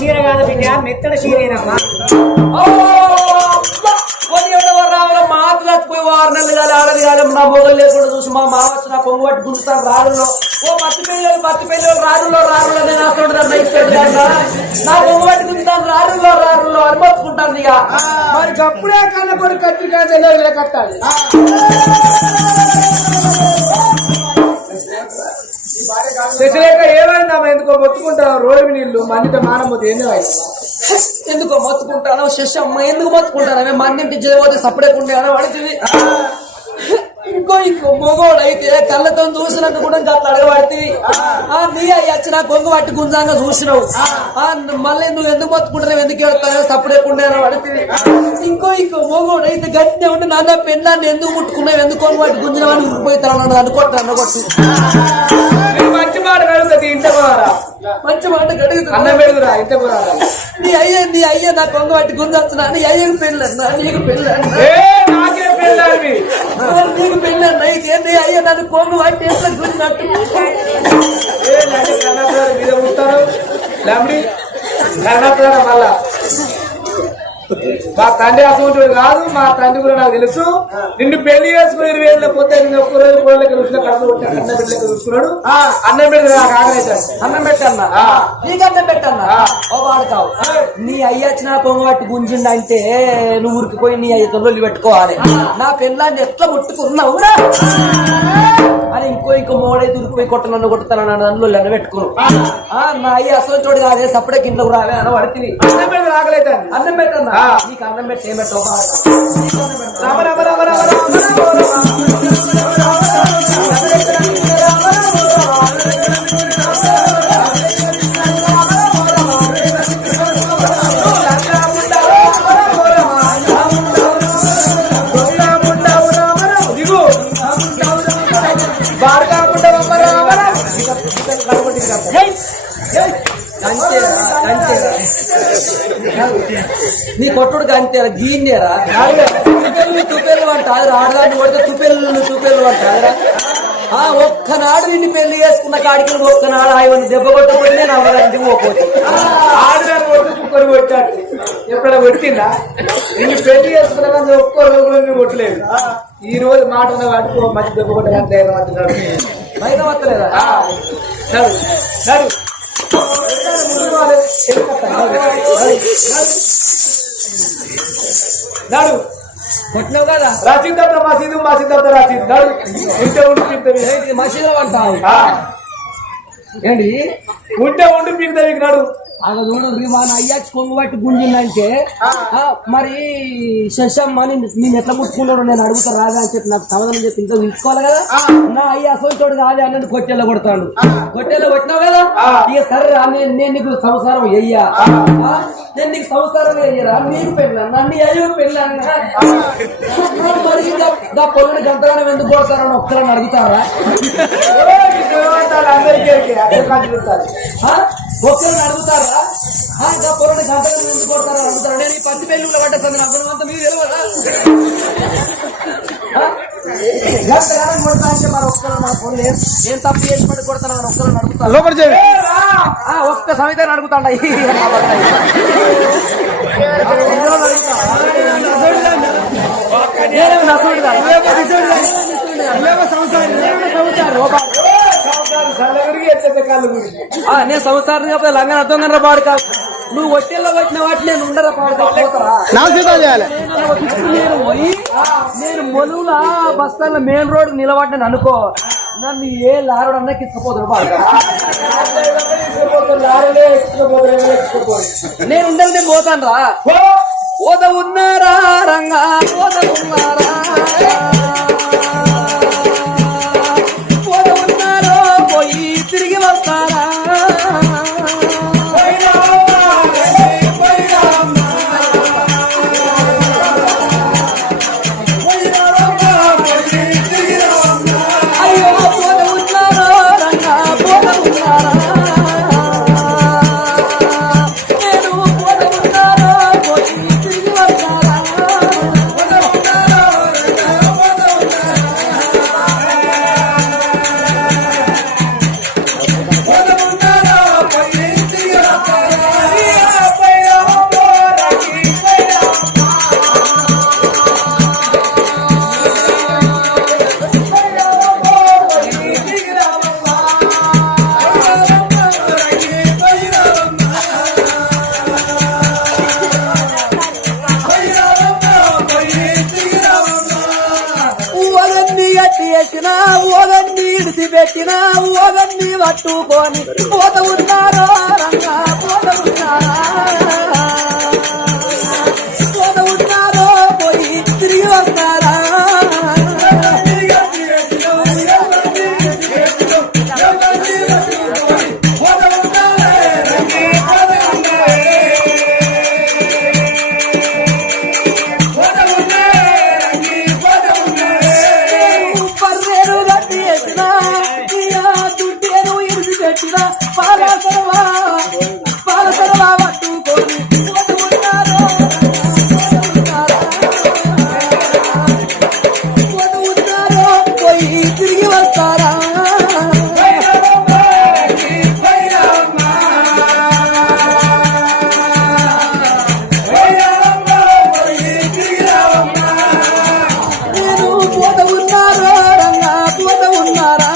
చీర కాదు బిడ్డ మెత్తడి చీరేనమ్మా. మాకు చచ్చిపోయి 6 నెలలు కాదు ఆడది కాదు నా మొగలు లేకుండా చూసి మా మామ వచ్చి నా పొంగు పట్టి గుంజుతాను రారుల్లో. ఓ పత్తి పెళ్ళి రారుల్లో నేను వస్తుంటాను నా పొంగు పట్టి గుంజుతాను రారుల్లో అని మొత్తుకుంటాను. ఇక మరి అప్పుడే కన్నా కూడా కత్తికాయ కట్టాలి. శశిలేఖ ఏమైందమ్మా? ఎందుకో మొత్తుకుంటావు? రోడ్డు నీళ్లు మన్నిట మానబోతే ఎందుకో మొత్తుకుంటాను శశమ్మ ఎందుకు మొత్తుకుంటాను? మన్నింటి పోతే సపరేట్ పడుతుంది. ఇంకో మొగోడు అయితే కళ్ళతో చూసినట్టు కూడా గట్ల అడగబడుతుంది. నీ అయ్యి వచ్చి నా కొంగు పట్టి గుంజంగా చూసినావు. మళ్ళీ నువ్వు ఎందుకు మొత్తుకుంటావు? ఎందుకు వెళ్తావు? సపరేట్ పడుతుంది. ఇంకో మొగోడు అయితే గట్టినే ఉంటే నాన్న పెళ్ళాన్ని ఎందుకు ముట్టుకున్నావు? ఎందుకు కొంగు పట్టి గుంజినావని ఉరిపోతాను అనుకోట్టు. మంచి మాట కడుగుతుంది. ఇంట పోరా మంచి మాట కడుగుతుంది. అన్నం పెడుగురా ఇంట పోరా. నీ అయ్య నా కొంగు పట్టి గుంజొచ్చునా? నీ అయ్యకు పెళ్ళన్నా నీకు పెళ్ళన్నా? నాకే పెళ్ళాలి నీకు పెళ్ళన్నా? నీ అయ్య నన్ను కొంగు పట్టి ఎట్లా గుంజినట్టు మీద ఉంటారు మళ్ళా. మా తండ్రి అసలు కాదు. మా తండ్రి కూడా నాకు తెలుసు. నిన్ను పెళ్లి చేసుకుని 20 ఏళ్ళ పోతే ఒక్క రోజు కోళ్ళకి రుచిలో కడుపు కొట్టి అన్నం బిడ్డలకి చూసుకున్నాడు. అన్నం బిడ్డ నాకు ఆగలేదు. అన్నం పెట్టన్నా నీకు అన్నం పెట్టన్నా ఓ వాడుతావు. నీ అయ్య వచ్చిన పొంగ పట్టి గుంజిండంటే నువ్వు ఉరికిపోయి నీ అయ్యతో లొల్లి పెట్టుకోవాలి. నా పెళ్ళాన్ని ఎట్లా ముట్టుకున్నావు అని ఇంకో మోడైతే ఉరికిపోయి కొట్టాను అందులో అన్న పెట్టుకున్నావు. నా అయ్య అసలు చోటు కాదే సప్పుడే కిందకు రావే అని పడుతుంది. అన్నం బిడ్డ రాగలేదు. అన్నం పెట్టన్నా నీకు అన్నం పెట్టి ఏం పెట్టవు? నీ కొట్టుడు అంతేరా గీన్నేరా తుపెళ్ళు అంటారు. ఆడదాన్ని కొడితే తుపెళ్ళు అంటారా? ఒక్కనాడు నిన్ను పెళ్లి చేసుకున్న కాడికి ఒక్కనాడు ఆయన దెబ్బ కొట్టకపోతే నేను అవ్వడానికి పోతే ఆడదాన్ని కొట్టి కుక్కరు కొట్టాడు. ఎప్పుడైనా కొట్టిందా? నిన్ను పెళ్లి చేసుకున్నా ఒక్క రోజు కొట్టలేదు. ఈ రోజు మాట ఉన్న వాటికి మంచి దెబ్బ కొట్టడానికి బయట వస్తలేదా? నాడు కొట్టినావు కదా రసీద్ మసీదు రసీద్ నాడు ఉంటే ఉండి మసీదులో పడతావు ఏంటి? ఉంటే ఉండి పీకుతావు నాడు. అలా చూడండి మన అయ్యాచి కొంగు పట్టి గుంజిందంటే మరి శశమ్మ నేను ఎట్లా ముట్టుకున్నాడు నేను అడుగుతా రాదా అని చెప్పి నాకు సమాధానం చెప్పి ఇంట్లో తీసుకోవాలి కదా. నా అయ్య అసలు చోటు కాదు అన్నట్టు కొట్టేలా కొడతాడు. కొట్టేలా కొట్టినావు కదా ఇక సరే నేను నీకు సంసారం అయ్యా నేను నీకు సంసారం అయ్యరా నీకు పెళ్ళన్నా నీ అయ్యో పెళ్ళన్నా మరి ఇంకా పొలని గంటగానే ఎందుకు కొడతారని ఒక్కరని అడుగుతారా? ఒక్కరిని అడుగుతారా? ఇంకా పొలని గంటగానే ఎందుకు కొడతారని అడుగుతారా? నేను ఈ 10 పెళ్ళిళ్ళు పట్టేస్తాను నాకు మీరు తెలియదా? గంటగానే కొడతా అంటే మరి ఒక్కరు నా పొలం ఏం తప్పు చేసి పడి కొడతానని ఒక్కరిని అడుగుతాను. ఒక్క సమయతాన్ని అడుగుతాండ నేను సంవత్సరం కాకపోతే లంగన అర్థం పాడు కాదు. నువ్వు ఒట్టేల్లో వచ్చిన వాటి నేను ఉండరా పాడుకోవాలి. నేను మొలువుల బస్తాల మెయిన్ రోడ్ నిలబడినాను అనుకో నన్ను ఏ లారోడు అన్నా కిచ్చపోతాడు నేను ఉండదు నేను పోతాను రా. ఓద ఉన్నారా రంగా ఓద ఉన్నారా ఓద ఉన్నారో పోయి తిరిగి వస్తారా వచ్చిన ఓగన్ని పట్టుకొని పోత ఉన్నారో రంగా పోత ఉన్నారో పోయి తిరిగి వస్తారా పాలసరవా పట్టుకొని ఉన్నారో పోయి తిరిగి వస్తారా నేను పోత ఉన్నారో రంగా పోత ఉన్నారా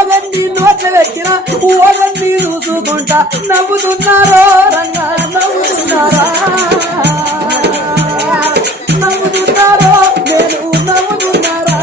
ఓగండి నోట్ల పెట్టినా ఓగండి చూసుకుంటా నవ్వుతున్నారో రంగా నవ్వుతున్నారా నవ్వుతున్నారో నేను నవ్వుతున్నారా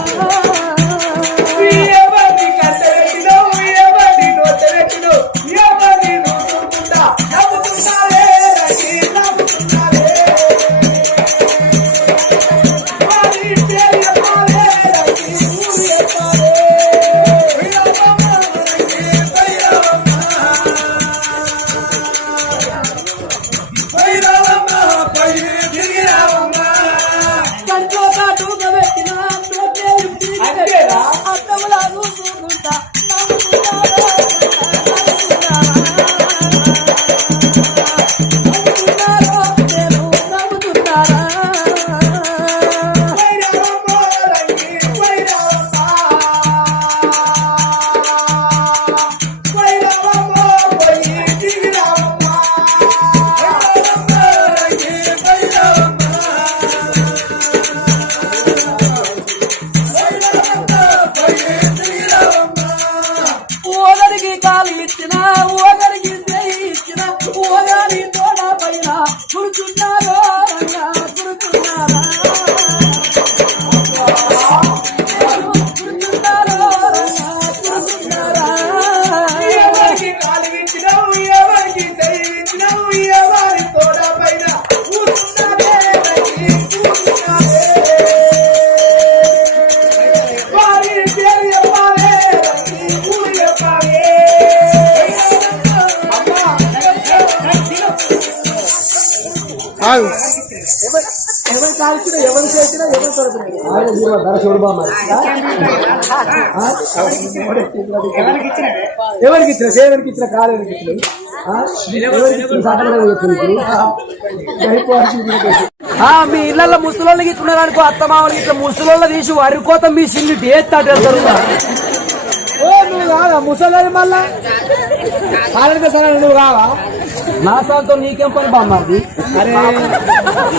ఎవరు కాల్చినా ఎవరు చేసినా ఎవరు ఎవరికి ఇచ్చిన సేవరికి ఇచ్చిన కాలేజీకి ఇచ్చిన మీ ఇళ్లలో ముసలోళ్ళకి ఇచ్చుకున్నారు అనుకో అత్తమామలకి ఇట్లా ముసలోళ్ళ తీసి వరి కోత మీ సిల్లు డేస్తాడు ఓ నువ్వు కాదా ముసలి మళ్ళా కాలేజీ సరే నువ్వు కావా నా సార్తో నీకేం పని బామ్మది అరే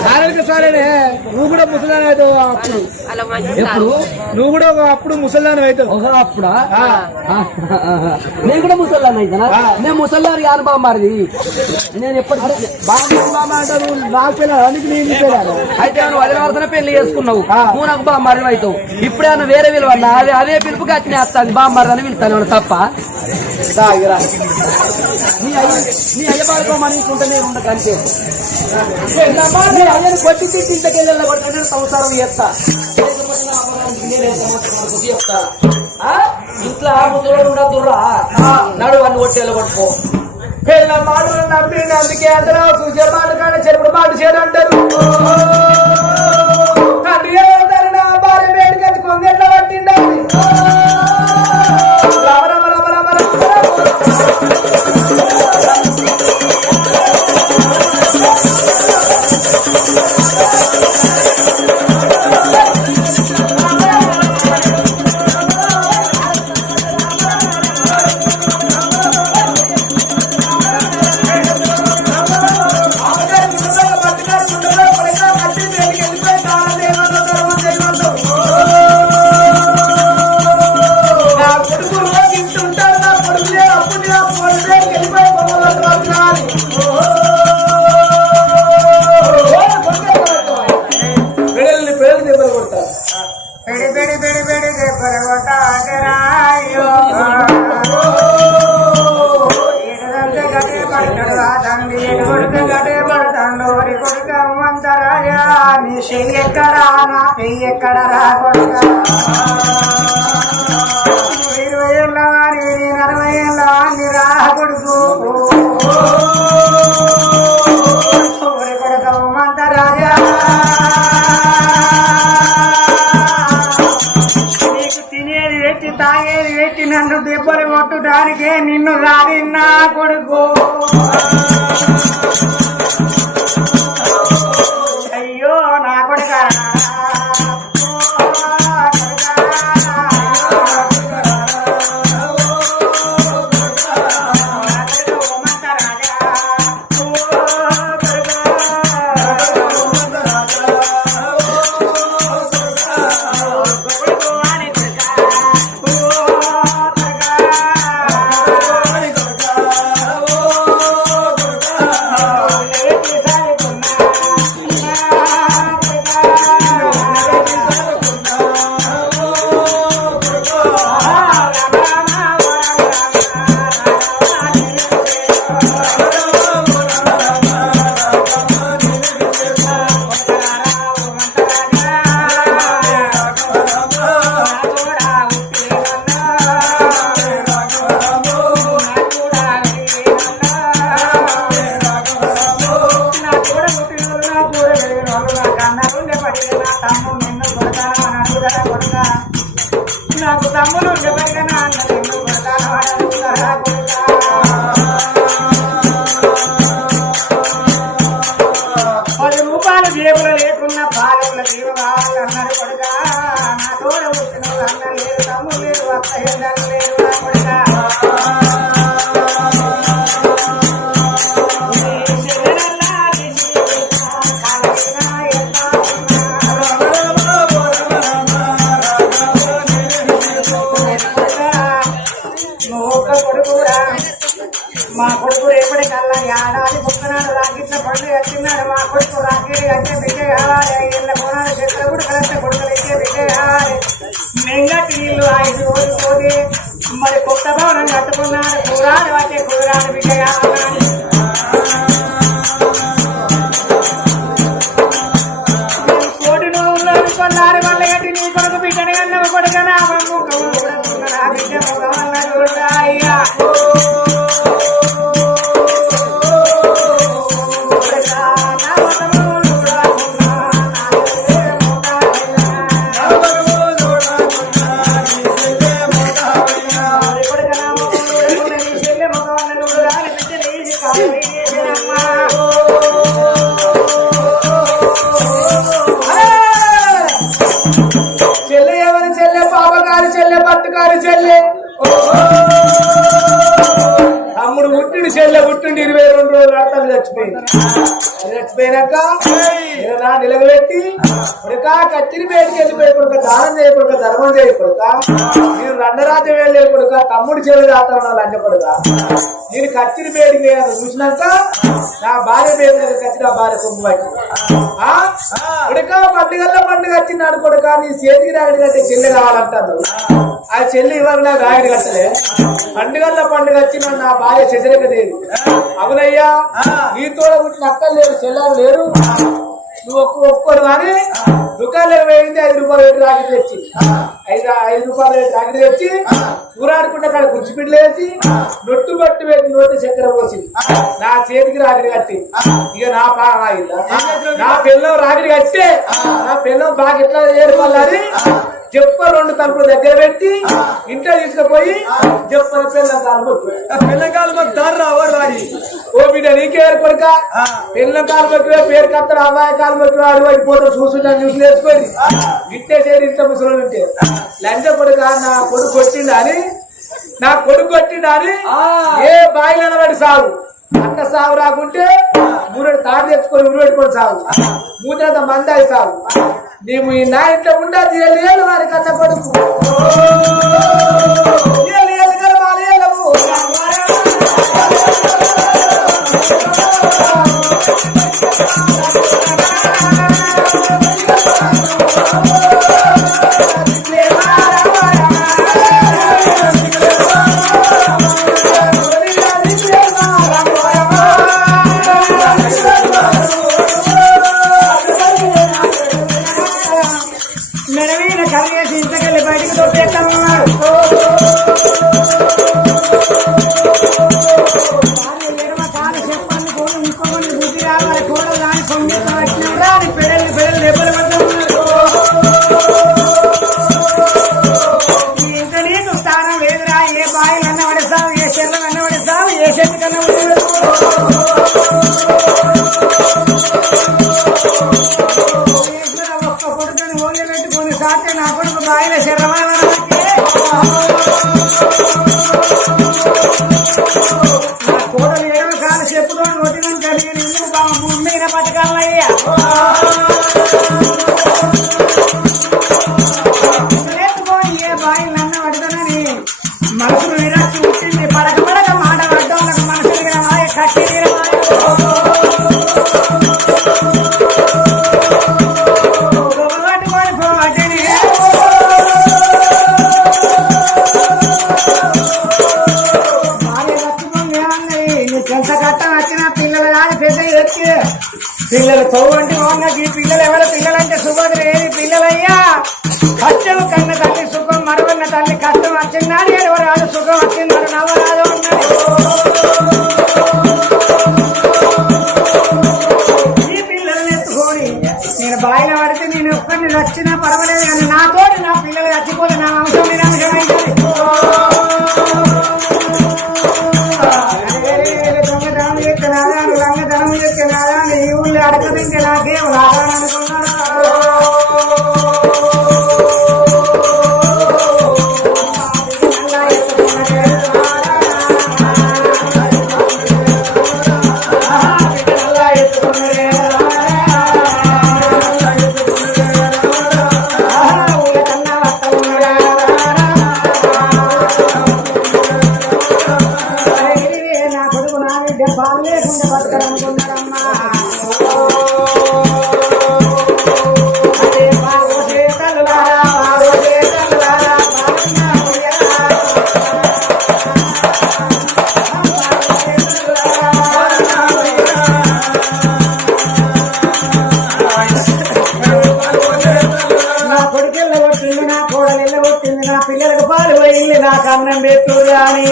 సారే సరేనే నువ్వు కూడా ముసలాన్ అవుతావు అప్పుడు ఎప్పుడు నువ్వు కూడా అప్పుడు ముసల్దాన్ అవుతావు అప్పుడా నేను కూడా ముసల్దాన్ అవుతానా నేను ముసల్దాన్ కాను బామ్మారిది నేను ఎప్పుడు బామ్మ అంటారు నాకు పిల్లలు నేను పిల్లలు అయితే నువ్వు అదే వరసన పెళ్లి చేసుకున్నావు నువ్వు నాకు బామ్మారి అవుతావు ఇప్పుడే అన్న వేరే విలువ అదే పిలుపుకి అట్నే వస్తాను బామ్మారి అని పిలుస్తాను తప్ప నీ అయ్య పాడుకోమనుకుంటే నేను ఉండకంటే అయ్యను కొట్టి తిట్టి ఇంతకెళ్ళి కొట్టిన సంసారం చేస్తా చెప్తా ఇంట్లో ముసలోడు ఉండదురా నడు అన్ని కొట్టేళ్ళు కొట్టుకో పిల్ల మాటలు నమ్మిండి అందుకే అందరూ చూసే మాట కానీ చెరుపుడు మాట చేయడంటారు తండ్రి ఏమంటారు నా భార్య వేడికి కొంగెట్ల పట్టిండి రమ రమ రమ రమ నీ చెయ్యి ఎక్కడా నా పెయ్యి ఎక్కడరా కొడుకా 20 ఏళ్ళ వారి 40 ఏళ్ళ వాడిని రా కొడుకు కొడుకమ్మంత రాజా నీకు తినేది పెట్టి తాగేది పెట్టి నన్ను దెబ్బలు కొట్టడానికే నిన్ను రాదిన్నా కొడుకు అయ్యో నా కొడుక నాకు తమ్ముడు ₹10 జేబులో లేకున్న పాలకుల జీవ కావాలన్నారు కొడుక నా తోడ వచ్చిన అన్న లేదు తమ్ముడు లేదు అత్త ఎండలు లేదు నా కొడుక మా కొడుకు రేపటికల్లా ఏడాది ముక్కనాడు రాకిట్ల పండుగ వచ్చినాడు మా కొడుకు రాకేడి అంటే బిడ్డ కావాలి 5 ఏళ్ళ కోణాలు చెట్ల కూడా కలిస్తే కొడుకులు ఇచ్చే బిడ్డ కావాలి మెంగటి నీళ్ళు 5 రోజులు పోతే మరి కొత్త భవనం కట్టుకున్నాడు కూరాడు వచ్చే కూరాడు బిడ్డ కావాలి కోటి నువ్వులు కొన్నారు మళ్ళీ కట్టి నీ కొడుకు బిడ్డని కన్నావు కొడుక నా బిడ్డ ముఖమన్న చూడ అయ్యా చెల్లె ఎవరి చెల్లె పాపగారి చెల్లె పట్టుకారి చెల్లె తమ్ముడు పుట్టిండు చెల్లె పుట్టిండు 22 రోజులు అర్థాలు చచ్చిపోయింది చచ్చిపోయినాక నిలబెట్టి కొడుక కత్తిరి బయటికి వెళ్ళిపోయి కొడుక దానం చేయకూడక ధర్మం చేయకూడక నేను రండరాజ్యం వెళ్ళే కొడుక తమ్ముడు చెల్లి దాతా లంచ కొడుక నేను కత్తిరి బయటికి వేయాలి చూసినాక నా భార్య బయట కత్తి నా భార్య కొమ్ము పట్టి కొడుక పండుగ వచ్చినాడు కొడుక నీ చేతికి రాగడి కట్టే చెల్లి కావాలంటారు ఆ చెల్లి ఇవాళ నాకు రాగడి కట్టలే పండుగ వచ్చిన నా భార్య శశరేఖ దేవి అవునయ్యా నీతో పుట్టిన అక్కలు లేరు చెల్లెలు లేరు నువ్వు ఒక్కరు కానీ దుకాణంలో పోయింది ₹5 రేటు రాకెట్ తెచ్చి ₹5 రేటు రాకెట్ తెచ్చి ఊరాడుకుంటే అక్కడ కుర్చిపిడ్లు వేసి నొట్టు పట్టు పెట్టి నోటి చక్కెర పోసింది నా చేతికి రాకెట్ కట్టి ఇక నా పాన నా పిల్లం రాకెట్ కట్టే నా పిల్లం బాగా ఎట్లా ఏర్పడాలని చెప్ప 2 తలుపులు దగ్గర పెట్టి ఇంట్లో తీసుకుపోయి చెప్పల పిల్లం కాలు దారి రావాడు రాడి ఓ బిడ్డ నీకే ఏర్పడక పిల్లం కాలు మొక్కివే పేరు కత్తడు అమ్మాయి కాలు మొక్కి వాడు వాడి పోతే చూసుకుంటాను చూసి నేర్చుకొని ఇట్టే చేరి ఇంట్లో ముసలు ఉంటే లంచ కొడుక నా కొడుకు కొట్టిండా అని ఏ బాయిలన వాడి సాగు అట్ట సాగు రాకుంటే 3 తాడు తెచ్చుకొని ఉరి పెట్టుకొని సాగు 3 మంది అయి సాగు నీవు ఈ నా ఇంట్లో ఉండదు 7 ఏళ్ళు వారి కన్న కొడుకు 7 ఏళ్ళు కదా బాలేళ్ళము బుద్ధి రావాలి కోడలు కానీ పొంగితం వచ్చినప్పుడు అని పెడలు దెబ్బలు పడుతూ ఉన్నారు. ఇంత నీకు స్థానం లేదురా. ఏ బాయిలు అన్న పడేస్తావు, ఏ చెర్లు అన్న పడేస్తావు, ఏ చెట్టు కన్నా ఒక్క కొడుకుని ఓన్లు పెట్టుకుని సాధ్యం నా కొడుకు బాయిల శరవాళ్ళ నా కోడలు 7 కాలు చెప్పులో నోటిని కలిగి ముందైన బతకాలయ్యా. లేకపోయి ఏ బాయిలు అన్న పడతానని మనసును నిరాశ వచ్చింది. పడక మాట పడ్డం నాకు మనసు కట్టి పిల్లలు చౌవంటి వంగకి పిల్లలు ఎవరు పిల్లలంటే సుభద్ర ఏది పిల్లలయ్యా. కష్టం కన్న తల్లి సుఖం మరవన్న తల్లి కష్టం వచ్చిందని ఎవరాదు సుఖం వచ్చిందని నవ్వరాదు అన్నది. ఈ పిల్లల్ని ఎత్తుకొని నేను బాయిన పడితే నేను ఒక్కరిని నచ్చినా పర్వాలేదు కానీ నాతోటి నా పిల్లలు చచ్చిపోతే నా వంశం నిరాశం అయింది. దొంగతనం ఎక్కినాదా రంగతనం ఎక్కినాదా ఈ ఊళ్ళో అడగదు ఇంకా నాకేం రాదాననుకున్నాడా. పాలు లేకుండా బతకనుకున్నారమ్మా. అదే బాబు చేతలులారా నా కొడుకు వెళ్ళగొట్టింది, నా కోడలు వెళ్ళగొట్టింది, నా పిల్లలకు పాలు పోయింది, నాకు అన్నం పెట్టు అని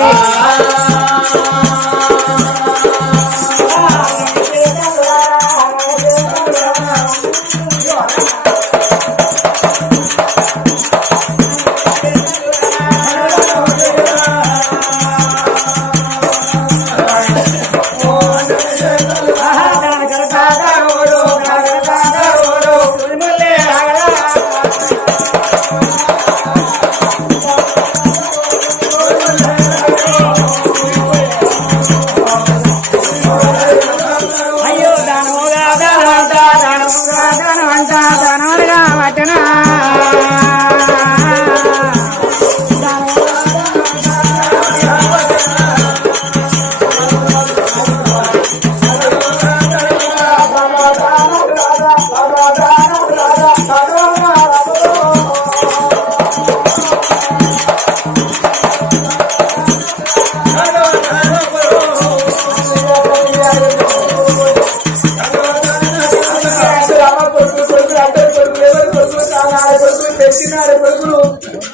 పెట్టినారు కొడుకులు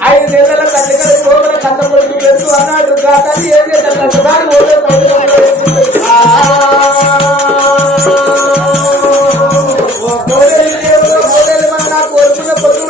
5 నెలల తల్లికల కోపల కంద కొడుకు పెడుతూ అన్నాడు కాదు ఏం చేద్దాం మన కోరుకున్న కొడుకు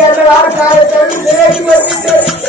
అన్నవారు కార్యక్రమం చేసి వచ్చింది